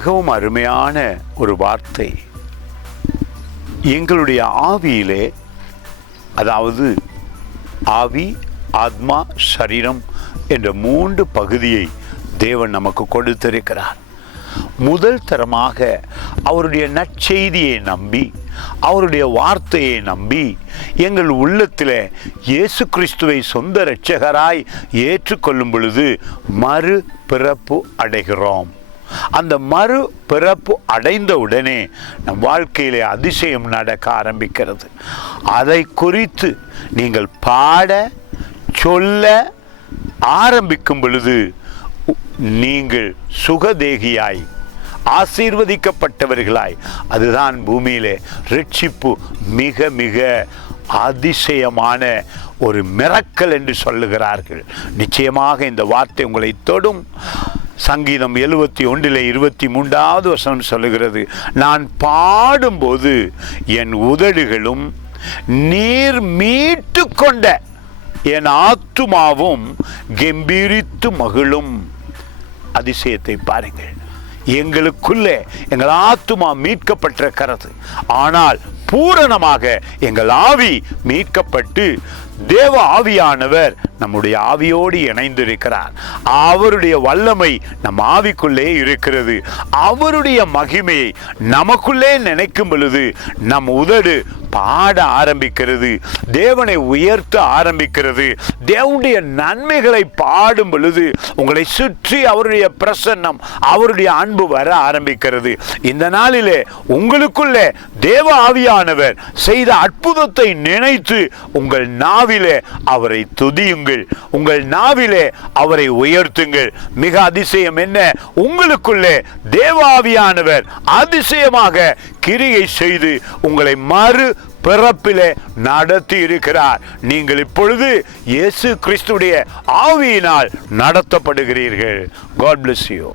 மிகவும் அருமையான ஒரு வார்த்தை. எங்களுடைய ஆவியிலே, அதாவது ஆவி, ஆத்மா, சரீரம் என்ற 3 பகுதியை தேவன் நமக்கு கொடுத்திருக்கிறார். முதல் தரமாக அவருடைய நற்செய்தியை நம்பி, அவருடைய வார்த்தையை நம்பி, எங்கள் உள்ளத்தில் இயேசு கிறிஸ்துவை சொந்த இரட்சகராய் ஏற்றுக்கொள்ளும் பொழுது மறு பிறப்பு அடைகிறோம். அந்த மறு பிறப்பு அடைந்த உடனே நம் வாழ்க்கையிலே அதிசயம் நடக்க ஆரம்பிக்கிறது. அதை குறித்து நீங்கள் பாட, சொல்ல ஆரம்பிக்கும் பொழுது நீங்கள் சுகதேகியாய், ஆசீர்வதிக்கப்பட்டவர்களாய், அதுதான் பூமியிலே ரட்சிப்பு மிக மிக அதிசயமான ஒரு மிரக்கல் என்று சொல்லுகிறார்கள். நிச்சயமாக இந்த வார்த்தை உங்களை தொடும். சங்கீதம் 71:23வது வசனம் சொல்லுகிறது, நான் பாடும்போது என் உதடுகளும் நீர் மீட்டு கொண்ட என் ஆத்துமாவும் கெம்பீரித்து மகிழும். அதிசயத்தை பாருங்கள். எங்களுக்குள்ளே எங்கள் ஆத்துமா மீட்கப்பட்டிருக்கிறது. ஆனால் பூரணமாக எங்கள் ஆவி மீட்கப்பட்டு தேவ ஆவியானவர் நம்முடைய ஆவியோடு இணைந்திருக்கிறார். அவருடைய வல்லமை நம் ஆவிக்குள்ளே இருக்கிறது. அவருடைய மகிமையை நமக்குள்ளே நினைக்கும் பொழுது நம் உதடு பாட ஆரம்பிக்கிறது, தேவனை உயர்த்த ஆரம்பிக்கிறது. தேவனுடைய நன்மைகளை பாடும் பொழுது உங்களை சுற்றி அவருடைய பிரசன்னம், அவருடைய அன்பு வர ஆரம்பிக்கிறது. இந்த நாளிலே உங்களுக்குள்ளே தேவ ஆவியானவர் செய்த அற்புதத்தை நினைத்து உங்கள் நாவிலே அவரை துதியுங்கள், உங்கள் நாவிலே அவரை உயர்த்துங்கள். மிக அதிசயம் என்ன? உங்களுக்குள்ளே தேவ ஆவியானவர் அதிசயமாக கிரியை செய்து உங்களை மறு பிறப்பிலே நடத்தி இருக்கிறார். நீங்கள் இப்பொழுது இயேசு கிறிஸ்துடைய ஆவியினால் நடத்தப்படுகிறீர்கள். God bless you.